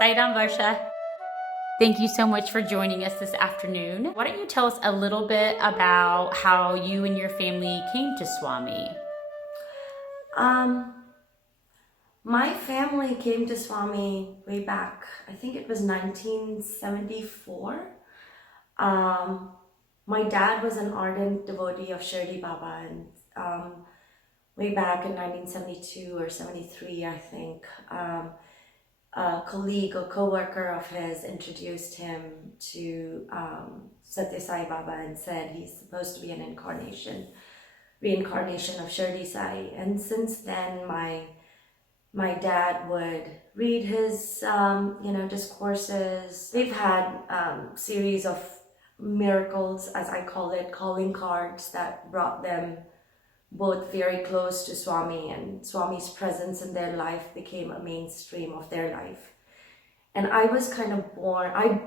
Saidam Varsha. Thank you so much for joining us this afternoon. Why don't you tell us a little bit about how you and your family came to Swami? My family came to Swami way back, I think it was 1974. My dad was an ardent devotee of Shirdi Baba, and way back in 1972 or 73, I think, a colleague or co-worker of his introduced him to Sathya Sai Baba and said he's supposed to be an reincarnation of Shirdi Sai. And since then, my dad would read his discourses. They've had series of miracles, as I call it, calling cards that brought them both very close to Swami, and Swami's presence in their life became a mainstream of their life. And I was kind of born, I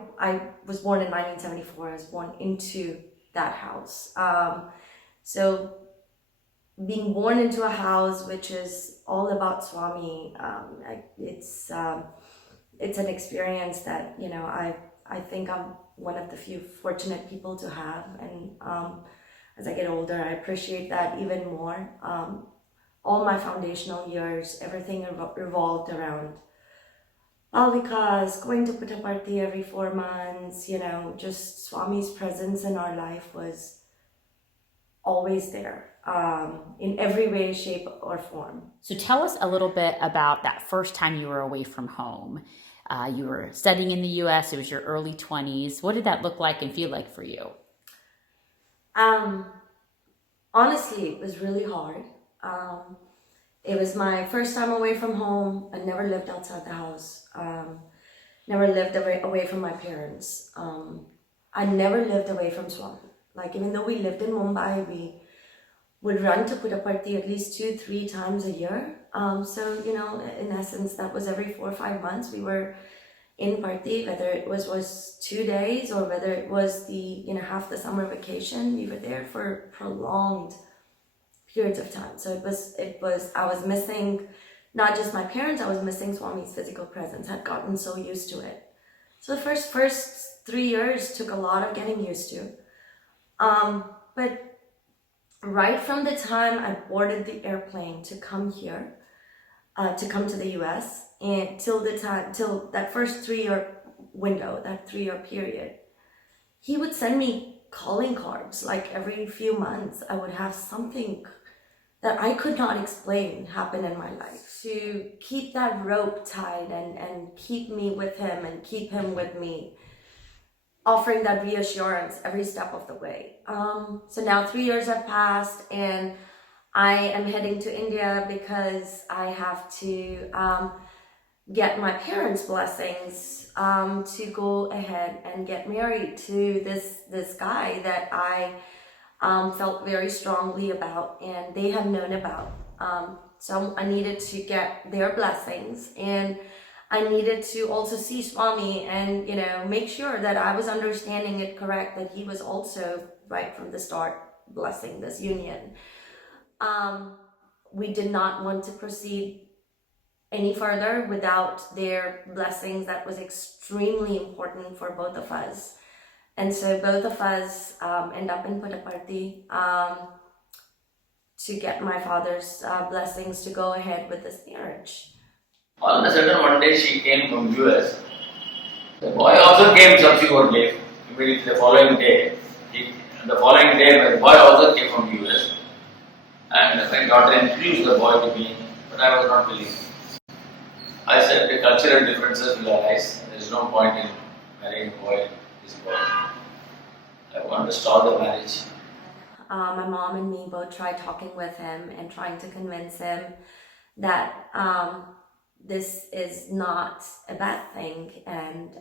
was born in 1974. I was born into that house. So being born into a house which is all about Swami, it's an experience that, I think I'm one of the few fortunate people to have. And as I get older, I appreciate that even more. All my foundational years, everything revolved around Alvikas, going to Puttaparthi every 4 months, just Swami's presence in our life was always there, in every way, shape, or form. So tell us a little bit about that first time you were away from home. You were studying in the US, it was your early 20s. What did that look like and feel like for you? Honestly, it was really hard. It was my first time away from home. I never lived outside the house. Never lived away from my parents. I never lived away from Swami. Like, even though we lived in Mumbai, we would run to Puttaparthi at least 2-3 times a year. So, in essence, that was every 4 or 5 months we were in Parthi, whether it was 2 days or whether it was the, half the summer vacation. We were there for prolonged periods of time. So I was missing not just my parents, I was missing Swami's physical presence. I'd gotten so used to it. So the first 3 years took a lot of getting used to. But right from the time I boarded the airplane to come here, to come to the US, and till that first 3-year window, that 3-year period, he would send me calling cards. Like, every few months I would have something that I could not explain happen in my life to keep that rope tied and keep me with him and keep him with me, offering that reassurance every step of the way. So now 3 years have passed, and I am heading to India because I have to get my parents' blessings to go ahead and get married to this guy that I felt very strongly about, and they have known about. So I needed to get their blessings, and I needed to also see Swami and, make sure that I was understanding it correct, that he was also, right from the start, blessing this union. We did not want to proceed any further without their blessings. That was extremely important for both of us. And so both of us end up in Puttaparthi to get my father's blessings to go ahead with this marriage. All of a sudden, one day she came from US. The boy also came subsequently, immediately the following day. The boy also came from US. And my daughter introduced the boy to me, but I was not willing. I said the cultural differences will arise. There is no point in marrying this boy. I want to stop the marriage. My mom and me both tried talking with him and trying to convince him that this is not a bad thing, and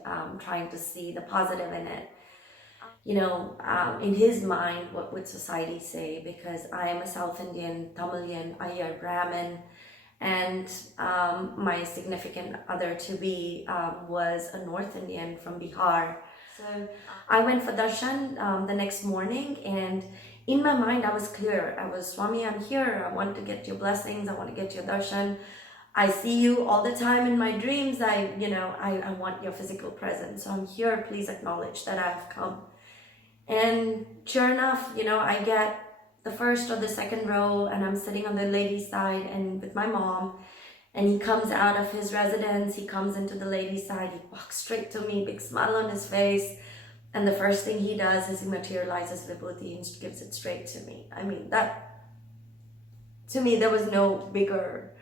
trying to see the positive in it. In his mind, what would society say? Because I am a South Indian, Tamilian, Iyer, Brahmin, and my significant other to be was a North Indian from Bihar. So I went for Darshan the next morning, and in my mind I was clear. I was, Swami, I'm here. I want to get your blessings. I want to get your Darshan. I see you all the time in my dreams. I want your physical presence. So I'm here. Please acknowledge that I've come. And sure enough, I get the first or the second row, and I'm sitting on the ladies' side and with my mom. And he comes out of his residence. He comes into the ladies' side. He walks straight to me, big smile on his face. And the first thing he does is he materializes Vibhuti and gives it straight to me. I mean, to me, there was no bigger,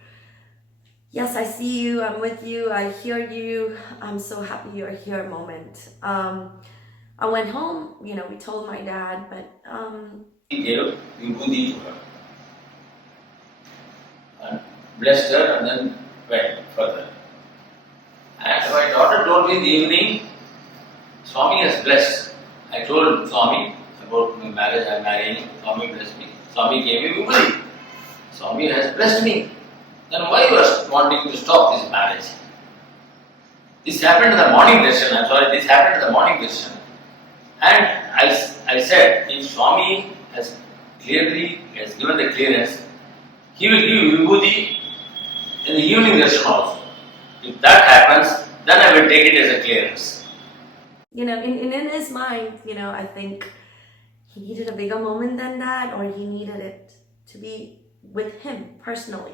yes, I see you, I'm with you, I hear you, I'm so happy you're here moment. I went home, we told my dad, but he gave Vibhuti to her and blessed her and then went further. And my daughter told me in the evening, Swami has blessed. I told Swami about my marriage, I'm marrying, Swami blessed me. Swami gave me Vibhuti. Swami has blessed me. Then why you are wanting to stop this marriage? This happened in the morning darshan. This happened in the morning darshan. And I said, if Swami has given the clearance, he will give Vibhuti in the evening darshan also. If that happens, then I will take it as a clearance. In his mind, I think he needed a bigger moment than that, or he needed it to be with him personally.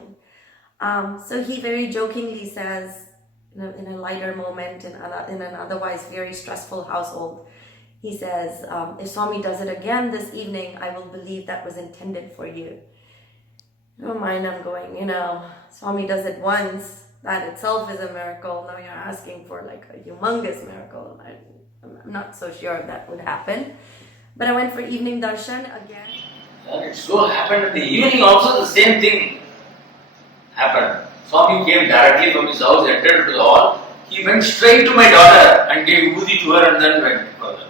So he very jokingly says, in a lighter moment, in an otherwise very stressful household, he says, if Swami does it again this evening, I will believe that was intended for you. In my mind, I'm going, Swami does it once, that itself is a miracle. Now you're asking for like a humongous miracle. I'm not so sure that would happen. But I went for evening darshan again. And it so happened in the evening also the same thing happened. Swami came directly from his house, entered into the hall. He went straight to my daughter and gave Vibhuti to her and then went further.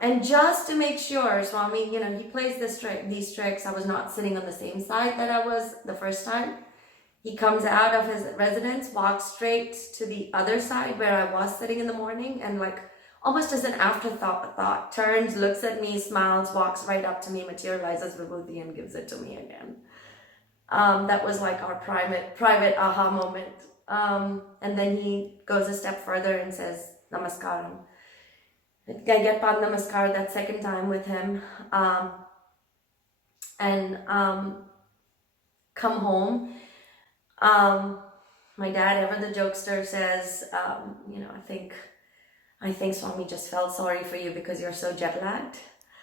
And just to make sure, Swami, he plays these tricks. I was not sitting on the same side that I was the first time. He comes out of his residence, walks straight to the other side where I was sitting in the morning, and like almost as an afterthought, turns, looks at me, smiles, walks right up to me, materializes Vibhuti and gives it to me again. That was like our private aha moment. And then he goes a step further and says, Namaskaram. I get Padanamaskar that second time with him. And come home. My dad, ever the jokester, says, I think Swami just felt sorry for you because you're so jet lagged.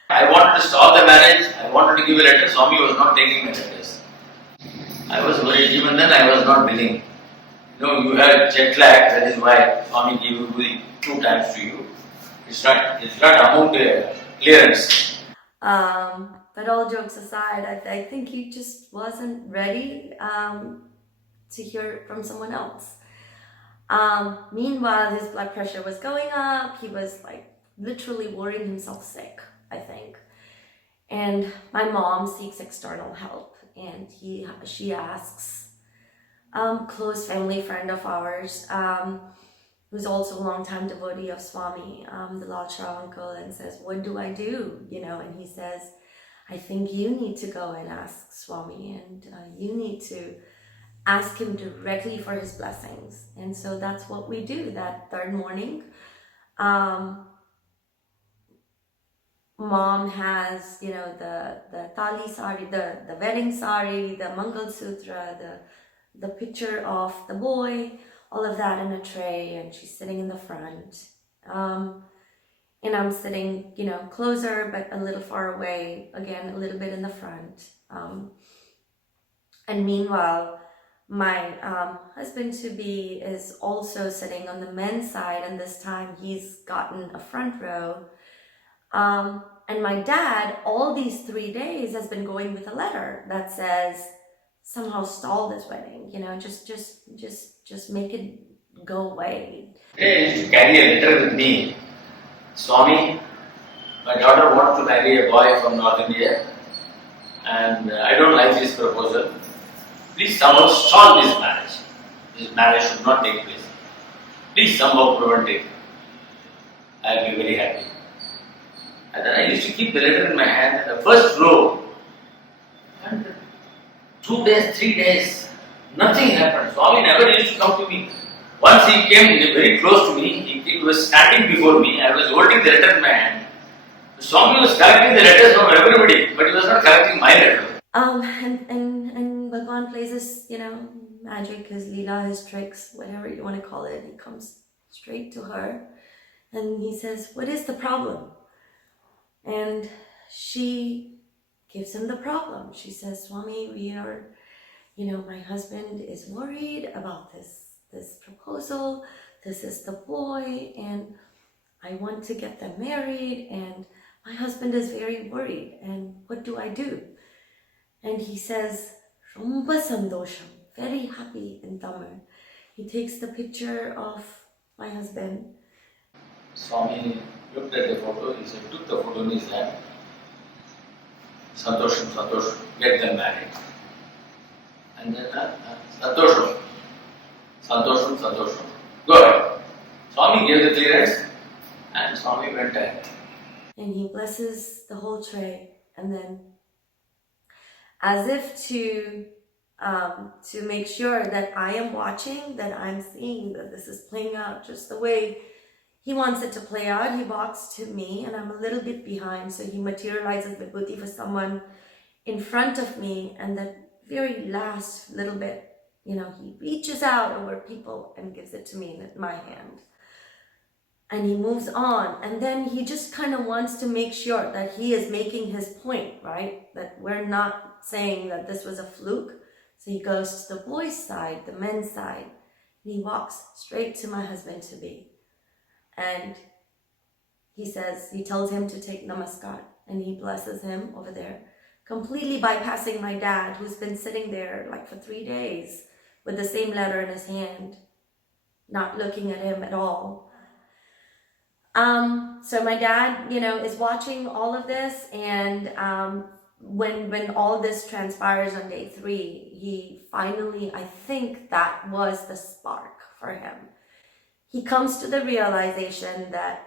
I wanted to stop the marriage. I wanted to give a letter. Swami was not taking my letters. I was worried. Even then, I was not willing. You had jet lag. That is why Swami gave Vibhuti 2 times to you. It's not among the clearance. But all jokes aside, I think he just wasn't ready to hear it from someone else. Meanwhile, his blood pressure was going up. He was like literally worrying himself sick, I think. And my mom seeks external help, and she asks close family friend of ours, who's also a long-time devotee of Swami, the Varsha uncle, and says, what do I do? And he says, I think you need to go and ask Swami, and you need to ask him directly for his blessings. And so that's what we do that third morning. Mom has, the thali sari, the wedding sari, the Mangal Sutra, the picture of the boy, all of that in a tray, and she's sitting in the front. And I'm sitting, closer, but a little far away, again, a little bit in the front. And meanwhile, my husband-to-be is also sitting on the men's side, and this time he's gotten a front row. And my dad, all these 3 days, has been going with a letter that says, somehow stall this wedding, just make it go away. I used to carry a letter with me. Swami, my daughter wants to marry a boy from North India, and I don't like his proposal. Please somehow stall this marriage. This marriage should not take place. Please somehow prevent it. I'll be very happy. And then I used to keep the letter in my hand, in the first row. And 2 days, 3 days, Nothing happened. Swami never used to come to me. Once he came very close to me, he was standing before me. I was holding the letter in my hand. Swami was collecting the letters from everybody, but he was not collecting my letter. And Bhagwan plays his, magic, his leela, his tricks, whatever you want to call it. He comes straight to her and he says, "What is the problem?" And she gives him the problem. She says, "Swami, we are, my husband is worried about this proposal. This is the boy, and I want to get them married, and my husband is very worried, and what do I do?" And he says, "Romba sandosham," very happy in Tamil. He takes the picture of my husband. Swami looked at the photo, he said, took the photo in his hand. Santosham, Santosham, get them married. And then, Santosham, Santosham, Santosham. Go ahead. Swami gave the clearance and Swami went ahead. And he blesses the whole tray, and then, as if to make sure that I am watching, that I'm seeing that this is playing out just the way he wants it to play out, he walks to me, and I'm a little bit behind, so he materializes Vibhuti for someone in front of me, and that very last little bit, he reaches out over people and gives it to me in my hand. And he moves on, and then he just kind of wants to make sure that he is making his point, right? That we're not saying that this was a fluke. So he goes to the boys' side, the men's side, and he walks straight to my husband-to-be. And he tells him to take namaskar, and he blesses him over there, completely bypassing my dad, who's been sitting there like for 3 days with the same letter in his hand, not looking at him at all. So my dad, is watching all of this, and when all this transpires on day 3, he finally, I think that was the spark for him. He comes to the realization that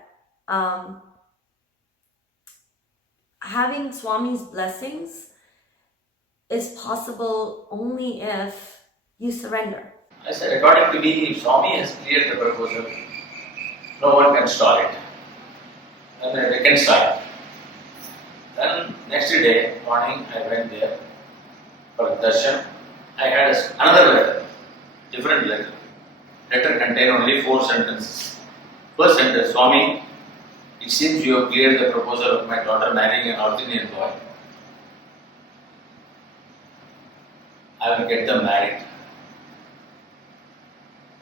having Swami's blessings is possible only if you surrender. I said, according to me, if Swami has cleared the proposal, no one can stall it. And they reconciled. Then next day morning I went there for Darshan. I had another letter, different letter. Letter contained only 4 sentences. First sentence, "Swami, it seems you have cleared the proposal of my daughter marrying a North Indian boy. I will get them married.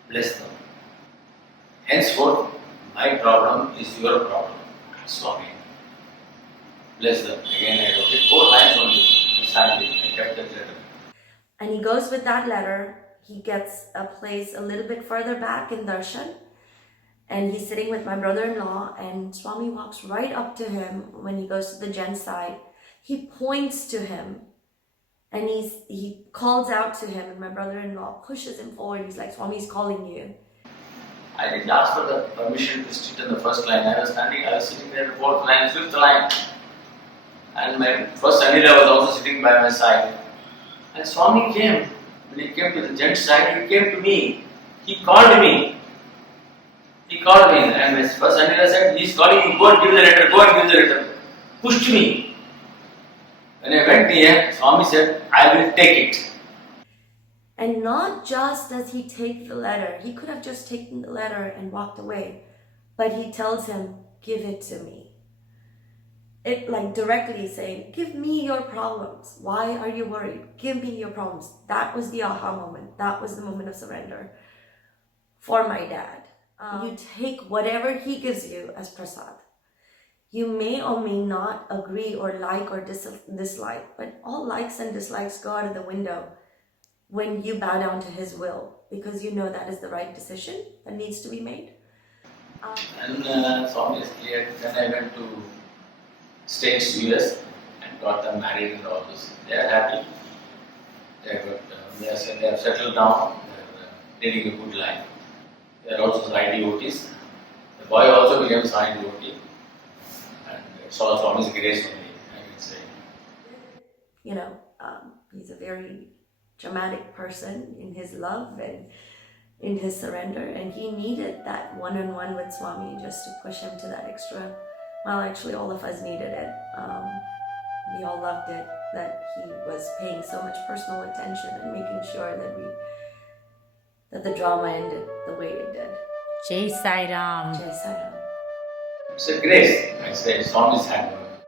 Bless them. Henceforth, my problem is your problem, Swami. Bless them." Again I wrote it 4 lines only. I signed it. I kept that letter. And he goes with that letter. He gets a place a little bit further back in Darshan, and he's sitting with my brother-in-law, and Swami walks right up to him when he goes to the gents' side. He points to him, and he calls out to him, and my brother-in-law pushes him forward. He's like, "Swami's calling you." I didn't ask for the permission to sit in the first line. I was sitting there in the 4th line, 5th line. And my first Anila was also sitting by my side. And Swami came. When he came to the gents' side, he came to me. He called me. And my first Anila said, "He's calling you, go and give the letter, go and give the letter." Pushed me. When I went near, Swami said, "I will take it." And not just does he take the letter, he could have just taken the letter and walked away, but he tells him, "Give it to me." It like directly saying, "Give me your problems. Why are you worried? Give me your problems." That was the aha moment. That was the moment of surrender for my dad. You take whatever he gives you as prasad. You may or may not agree or like or dislike, but all likes and dislikes go out of the window when you bow down to his will, because you know that is the right decision that needs to be made. And Swami is cleared. Then I went to States, US, and got them married and all this. They are happy. They have settled down. They are leading a good life. They are also Sai devotees. The boy also became Sai devotee. And it's all Swami's grace only, I can say. He's a very dramatic person in his love and in his surrender, and he needed that one-on-one with Swami just to push him to that extra. Well, actually, all of us needed it. We all loved it that he was paying so much personal attention and making sure that the drama ended the way it did. Jai Sai Ram. Jai Sai Ram. It's a grace, I say, Swami's handwork.